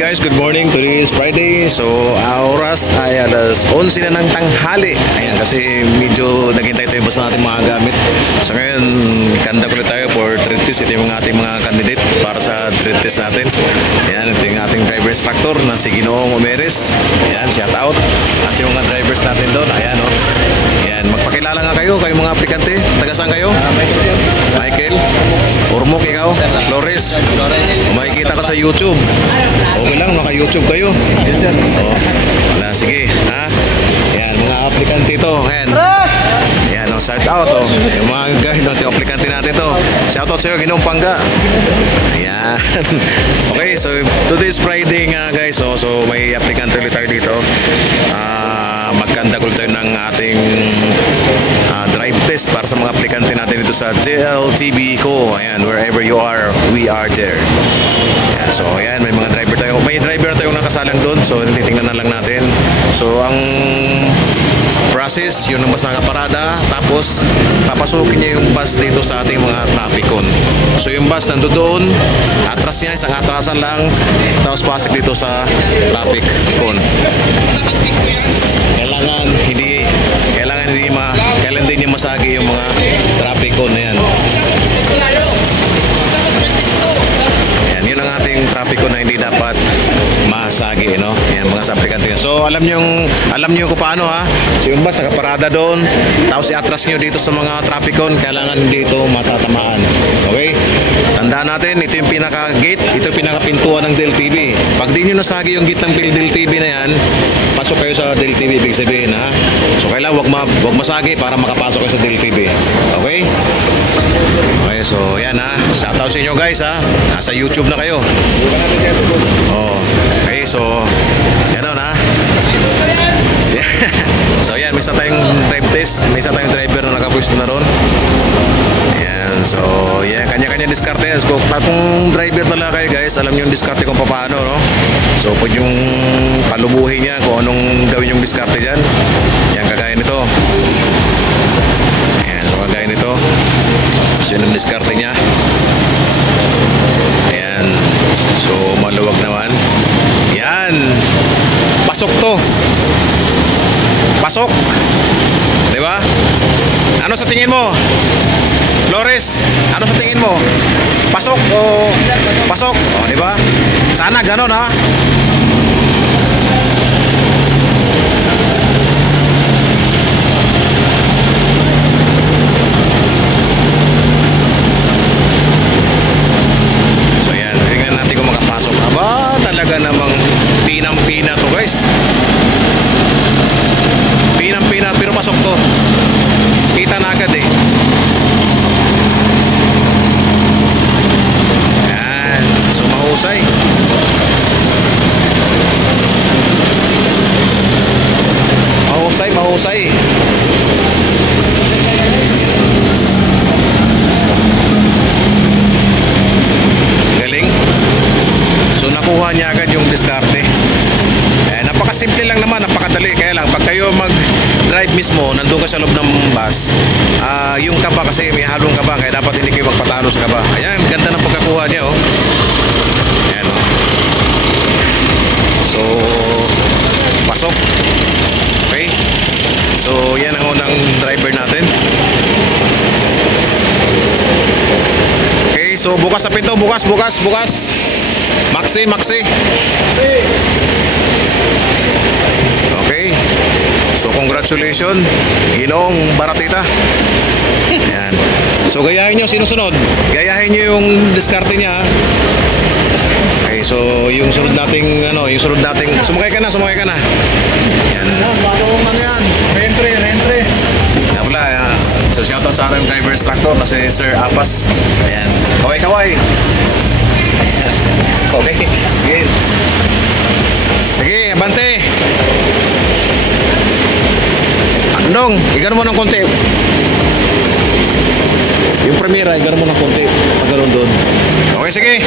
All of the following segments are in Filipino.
guys, good morning. Today is Friday. So, oras ay alas 11 na ng tanghali. Ayan, kasi medyo naghintay tayo basta natin mga gamit. So ngayon, kanda ulit tayo for trade test. Ito yung ating mga candidate para sa trade test natin. Ayan, ito yung ating driver instructor na si Ginoong Omeres. Ayan, shout out. At yung mga drivers natin doon. Ayan, oh. Ayan, magpakilala nga kayo mga aplikante. Taga saan kayo? Michael. Ormoc, ikaw? Flores. Makikita ka sa YouTube. Okay lang, naka-YouTube kayo. Oh, wala, sige. Ha? Ayan, mga aplikante ito. Ayan. Ayan, oh, shout out. Oh. Yung mga guys, yung aplikante natin ito. Shout out sa'yo, Ginoong Pangga. Ayan. Okay, so today's Friday nga guys. Oh, so may aplikante ulit tayo dito. Magkandak ulit tayo ng ating drive test para sa mga aplikante natin dito sa JLTV ko. Ayan, wherever you are, we are there. Ayan, so ayan, may mga driver tayo. May driver tayong nakasalang doon. So titingnan na lang natin. So ang process, yun ang bus nakaparada. Tapos papasukin niya yung bus dito sa ating mga traffic cone. So yung bus nandun doon, atras niya, isang atrasan lang. Tapos pasok dito sa traffic cone. Kailangan din niya masagi yung mga traffic cone na yan. Yan, yun ang ating traffic cone na hindi dapat masagi, no? Yan, mga aplikante yan. So alam niyo kung paano, ha? So yung bus nakaparada doon, tapos i-atras niyo dito sa mga traffic cone, kailangan dito matatamaan. Okay? Tandaan natin, ito yung pinaka-gate, ito yung pinaka-pintuan ng DLTV. Pag di nyo nasagi yung gate ng DLTV na yan, pasok kayo sa DLTV, ibig sabihin, ha? So kailangan wag masagi para makapasok kayo sa DLTV. Okay? Okay, so yan, ha? Shoutout sa inyo guys, ha? Nasa YouTube na kayo. Oh, okay, so yan o na. So yan, may isa tayong drive test. May isa tayong driver na nakapwesto na ron. Ayan, so yan, kanya-kanya diskarte. So kung driver talaga kayo guys, alam nyo yung diskarte kung paano, no? So pwede yung palubuhin niya kung anong gawin yung diskarte dyan. Yan, kagaya nito. Ayan, so kagaya nito. So yun ang diskarte niya. Ayan, so maluwag naman. Yan, pasok to. Pasok. Di ba? Ano sa tingin mo? Flores, ano sa tingin mo? Pasok o pasok? O, di ba? Sana ganon, ha? So yan, tingnan natin kung makapasok. Aba, talaga namang pinang-pina to guys. Pinang-pina, pero pasok to. Kita na agad eh. Yan, so mahusay. Mahusay. Galing. So nakuha niya agad yung diskarte. Napakasimple lang naman, napakadali. Kaya lang, pag kayo mag-drive mismo, nandun ka sa loob ng bus, yung kaba kasi may halong kaba, kaya dapat hindi kayo magpatalo sa kaba. Ayan, ganda ng pagkakuha niya, oh. Ayan, oh. So, pasok. Okay. So, yan ang unang driver natin. Okay, so bukas sa pinto, bukas. Maxi. Okay. So congratulations, Ginoong Baratita. Ayan. So gayahin nyo, sinusunod. Gayahin nyo yung diskarte niya. Okay, so yung sunod nating sumakay ka na. Ayan. Ano yan? Rentre. Wala, so shoutout sa ating driver instructor na si Sir Apas. Ayan. Kaway. Okay, sige, abante. Andong, igano mo ng konti. Yung premiera, igano mo ng konti. Pagano'n doon. Okay, sige.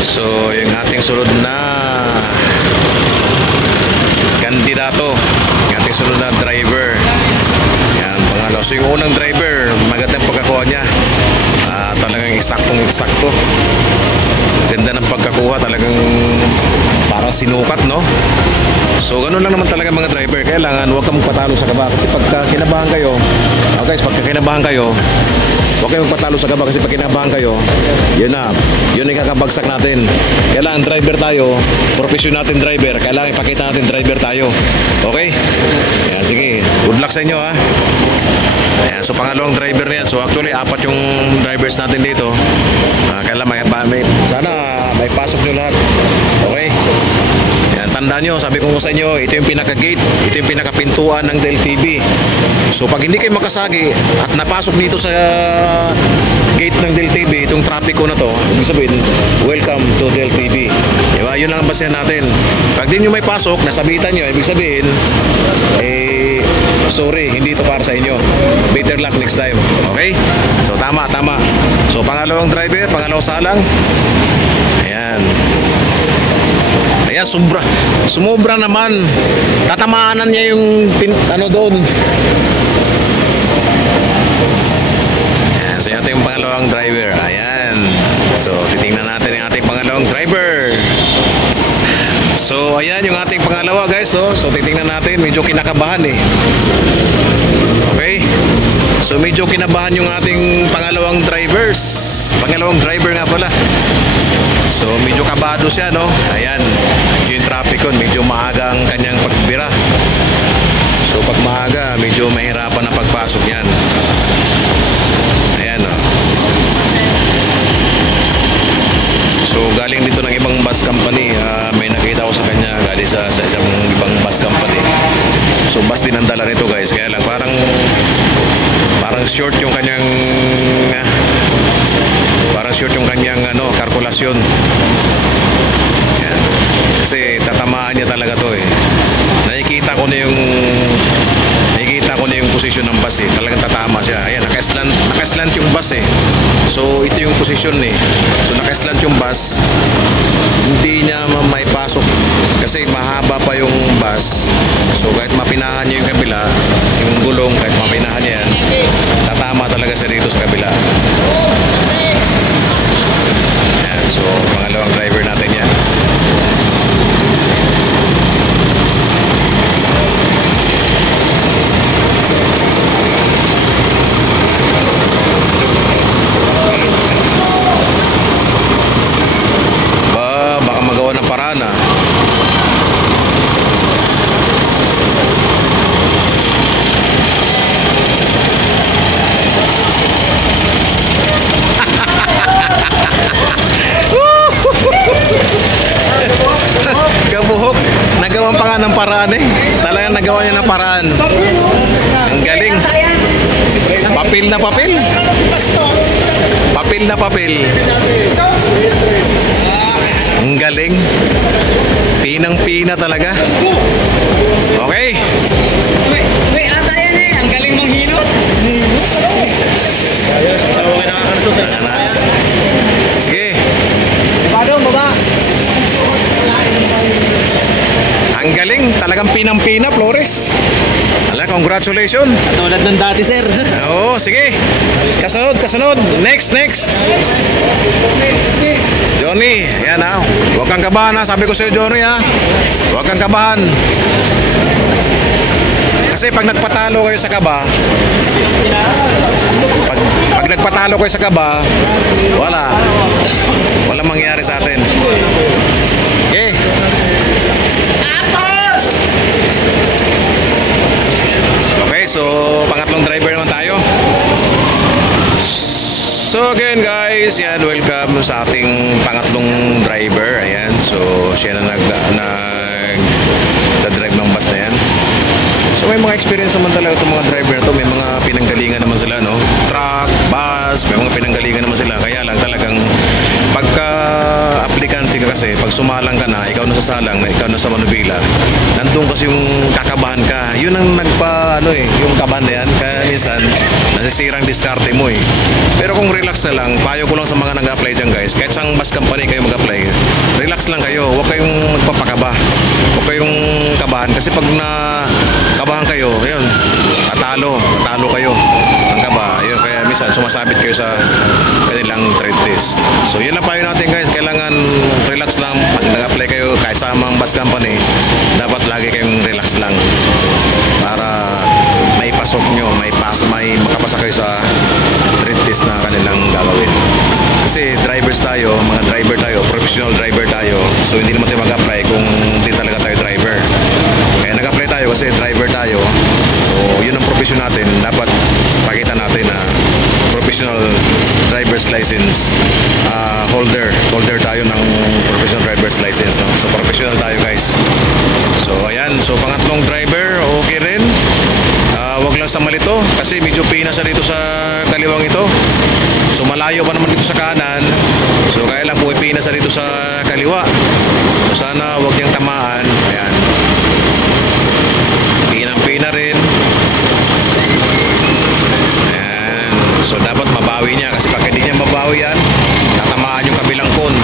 So, yung ating sunod na kandidato, yung ating sunod na driver. Yan, pangalan no? So yung unang driver, magandang pagkakuha niya. Talagang eksaktong-eksakto. Ganda ng pagkakuha, talagang parang sinukat, no? So ganun lang naman talaga mga driver. Kailangan huwag kang magpatalo sa kaba kasi pagka kinabahan kayo, guys, pagka kinabahan kayo, huwag kayong magpatalo sa kaba kasi pag kinabahan kayo, yun na, yun yung kakabagsak natin. Kailangan driver tayo, professional natin driver, kailangan ipakita natin driver tayo. Okay? Yan, sige. Good luck sa inyo, ha? Ayan, so pangalawang driver na yan. So actually, 4 yung drivers natin dito. Kailangan sana may pasok nyo lahat. Okay? Yan, tandaan nyo, sabi ko sa inyo, ito yung pinaka-gate, ito yung pinaka-pintuan ng DelTV. So pag hindi kayo makasagi at napasok dito sa gate ng DelTV, itong traffic ko na to, ibig sabihin, welcome to DelTV. Diba? Yun lang ang basehan natin. Pag di nyo may pasok, nasabitan nyo, ibig sabihin, sorry, hindi ito para sa inyo. Better luck next time. Okay? So tama. So pangalawang driver, pangalawang salang. Ayan. Ayan, sumobra naman. Tatamaanan niya yung ano doon. Ayan, so ito yung pangalawang driver. Ayan. So titingnan natin yung ating pangalawang driver. So ayan yung ating pangalawa, guys. So titingnan natin, medyo kinakabahan eh. Okay? So medyo kinabahan yung ating pangalawang driver nga pala. So medyo kabado siya, no? Ayan, yung traffic ko, medyo maaga ang kanyang pagbira. So pag maaga, medyo mahirapan na pagpasok yan. Ayan, no? So galing dito ng ibang bus company, may nakita ko sa kanya galing sa isang ibang bus company. So bus din ang dala nito, guys. Kaya lang parang short yung kanyang kalkulasyon. Yan. Kasi tatamaan niya talaga to eh. Nakikita ko na yung posisyon ng bus eh. Talagang tatama siya. Ayan, naka-slant yung bus eh. So ito yung posisyon eh. So naka-slant yung bus. Hindi niya may pasok kasi mahaba pa yung bus. So kahit mapinahan niya yung kabila, yung gulong, kahit mapinahan niya yan, tatama talaga siya dito sa kabila. Ayan, so pangalawang driver natin yan. Baka magawa ng paraan ah. Kabuhok, nagawa pa nga ng paraan eh. Talagang nagawa niya ng paraan. Ang galing. Papel na papel. Papel na papel. Ang galing. Pinang-pina talaga. Okay. Ata yan eh. Ang galing manghilot. Sige. Badong, baba. Ang galing. Talagang pinang-pina, Flores. Congratulations. Tulad ng dati, sir. Oo, sige. Kasunod. Next. Johnny, yan ha. Huwag kang kabahan ha. Sabi ko sa'yo, Johnny ha. Huwag kang kabahan. Kasi pag nagpatalo kayo sa kaba, pag nagpatalo kayo sa kaba, wala mangyayari sa atin. Okay. Okay, so pangatlong driver naman tayo. So again guys, yan, welcome sa ating pangatlong driver. Ayan, so siya na nag-drive ng bus na yan. So may mga experience naman talaga itong mga driver na to. May mga pinanggalingan naman sila, no? Truck, bus, may mga pinanggalingan naman sila. Kaya lang talagang pagka-aplikante ka kasi, pag sumalang ka na, ikaw na sa salang, ikaw na sa manubila, nandun kasi yung kakabahan ka. Yun ang yung kabahan na yan. Kaya minsan, nasisirang diskarte mo eh. Pero kung relax na lang, payo ko lang sa mga nag-apply dyan guys, kahit sang bus company kayo mag-apply, relax lang kayo, huwag kayong magpapakaba, huwag kayong kabahan kasi pag na kabahan kayo, ayun, tatalo kayo. minsan sumasabit kayo sa kanilang trade test. So yun lang payo natin guys, kailangan relax lang. Pag nag-apply kayo kahit sa mga bus company, dapat lagi kayong relax lang para may pasok nyo, may makapasa kayo sa trade test na kanilang gagawin. Kasi drivers tayo, mga driver tayo, professional driver tayo, so hindi naman tayo mag-apply kung hindi talaga tayo driver. Kaya nag-apply tayo kasi driver tayo, so yun ang profession natin. Dapat pakita natin na professional driver's license holder tayo ng professional driver's license, no? So professional tayo guys. So ayan, so pangatlong driver okay rin. Wag lang sa malito kasi medyo pina siya dito sa kaliwang ito. So malayo pa naman dito sa kanan. So kaya lang po ipina siya dito sa kaliwa. So sana wag niyang tamaan. Ayan. Pina rin. Ayan. So dapat mabawi niya kasi pag hindi niya mabawi yan, tatamaan yung kabilang cone.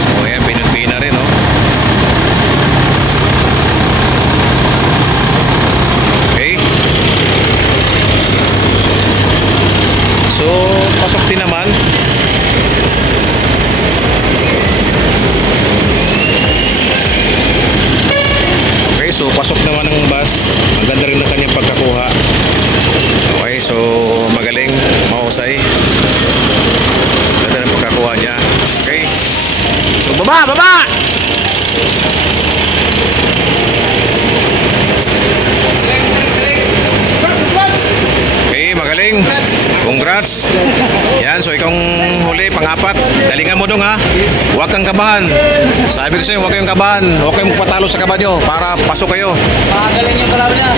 So ayan, pinag-pina rin, no? So, pasok din naman. Okay, so pasok naman ng bus. Ang ganda rin ng kanyang pagkakuha. Okay, so magaling, mahusay. Ganda ng pagkakuha niya. Okay. So, baba! Okay, magaling. Congrats. Yan, so ikaw huli, pang-apat. Galingan mo dong ha. Huwag kang kabahan. Sabi ko sa'yo, huwag kayong kabahan. Huwag kayong patalo sa kaba nyo para pasok kayo. Makagaling yung kalaban niya.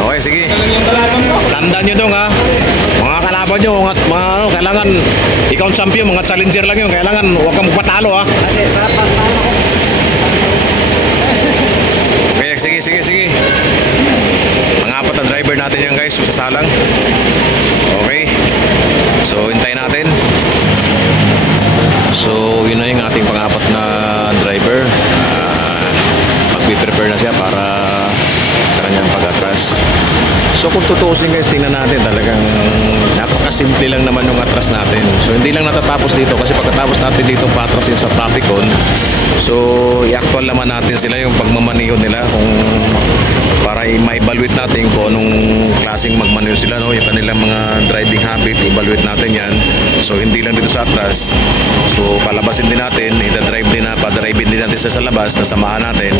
Okay, sige. Magaling yung kalaban mo. Tandaan nyo dong ha. Mga kalaban nyo, mga ano, kailangan ikaw ang champion, mga challenger lang yun. Kailangan huwag kang patalo ha. Kasi paano ko. Okay, sige. Pang-apat na driver natin yan guys, sasalang. Okay. So, hintayin natin. So, yun na yung ating pang-apat na driver. Magpiprepare na siya para sa kanyang pag-atras. So, kung tutuusin guys, tingnan natin talagang napakasimple lang naman yung atras natin. So, hindi lang natatapos dito kasi pagkatapos natin dito patrasin sa traffic cone. So, i-actual naman natin sila yung pagmamaniho nila kung para ma-evaluate natin kung anong klaseng magmaneho sila, no? Yung kanilang mga driving habit, i-evaluate natin yan. So hindi lang dito sa atras, so palabasin din natin, i-drive din natin sa labas, na samahan natin,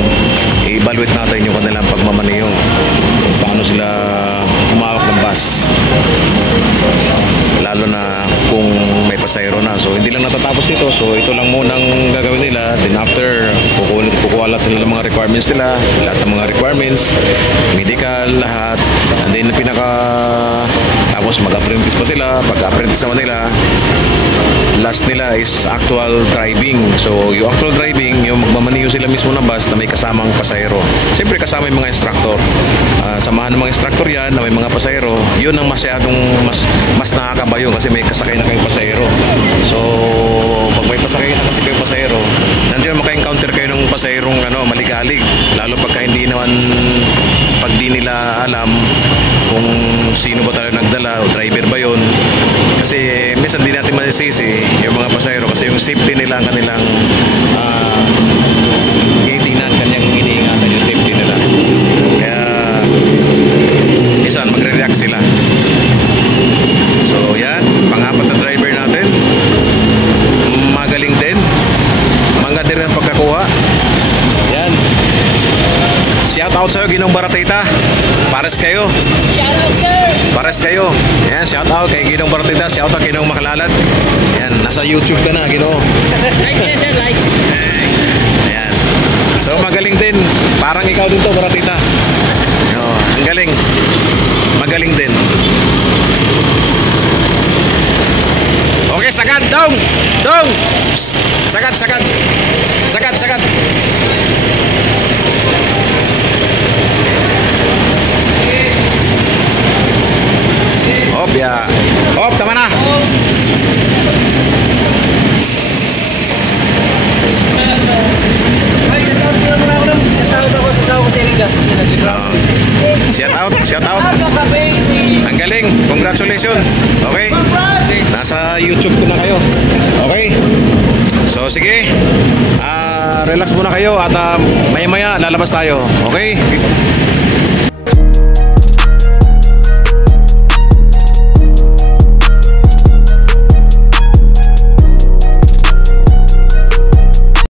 i-evaluate natin yung kanilang pagmamaneho, kung paano sila humawak ng bus, lalo na kung may pasahero na. So hindi lang natatapos dito, so ito lang munang gagawin nila. Then after, kukuha lahat sila ng mga requirements nila, lahat ng mga requirements, medical, lahat. And then tapos mag-apprentice pa sila. Pag-apprentice naman nila, last nila is actual driving. So yung actual driving, yung magmamaniho sila mismo ng bus na may kasamang pasahero. Siyempre kasama yung mga instructor. Samahan ng mga instructor yan na may mga pasahero. Yun ang masyadong mas nakakabayo kasi may kasakay na kayong pasahero. So pag may pasakay na kasi kayong pasahero, nandiyan maka-encounter kayo ng pasaherong maligalig. Lalo pagka hindi naman, pag di nila alam kung sino ba talaga nagdala o driver ba yun. Kasi minsan di natin masisisi yung mga pasahero kasi yung safety nila ang kanilang tingnan, kanyang iniingatan yung safety nila. Kaya minsan magre-react sila. So yan, pang-apat na driver natin, magaling din, maganda rin ang pagkakuha. Yan, shout out sa'yo Ginong Baratita, pares kayo. Shout out, sir. Pares kayo. Yan, shout out kay Ginong Baratita, shout out Ginong Makalalat. Yan, nasa YouTube ka na, Ginoo. Like niya, sir, like. Ayan. So magaling din. Parang ikaw din to, Baratita. Ang galing. Magaling din. Okay, sagad, dong! Dong! Sagad. Hop, ya. Hop, tama na. Ay, natawag ko sa Siliga. Shout out, shout out. Ang galing, congratulations. Okay? Nasa YouTube ko na kayo. Okay? So sige, relax muna kayo at maya-maya lalabas tayo. Okay?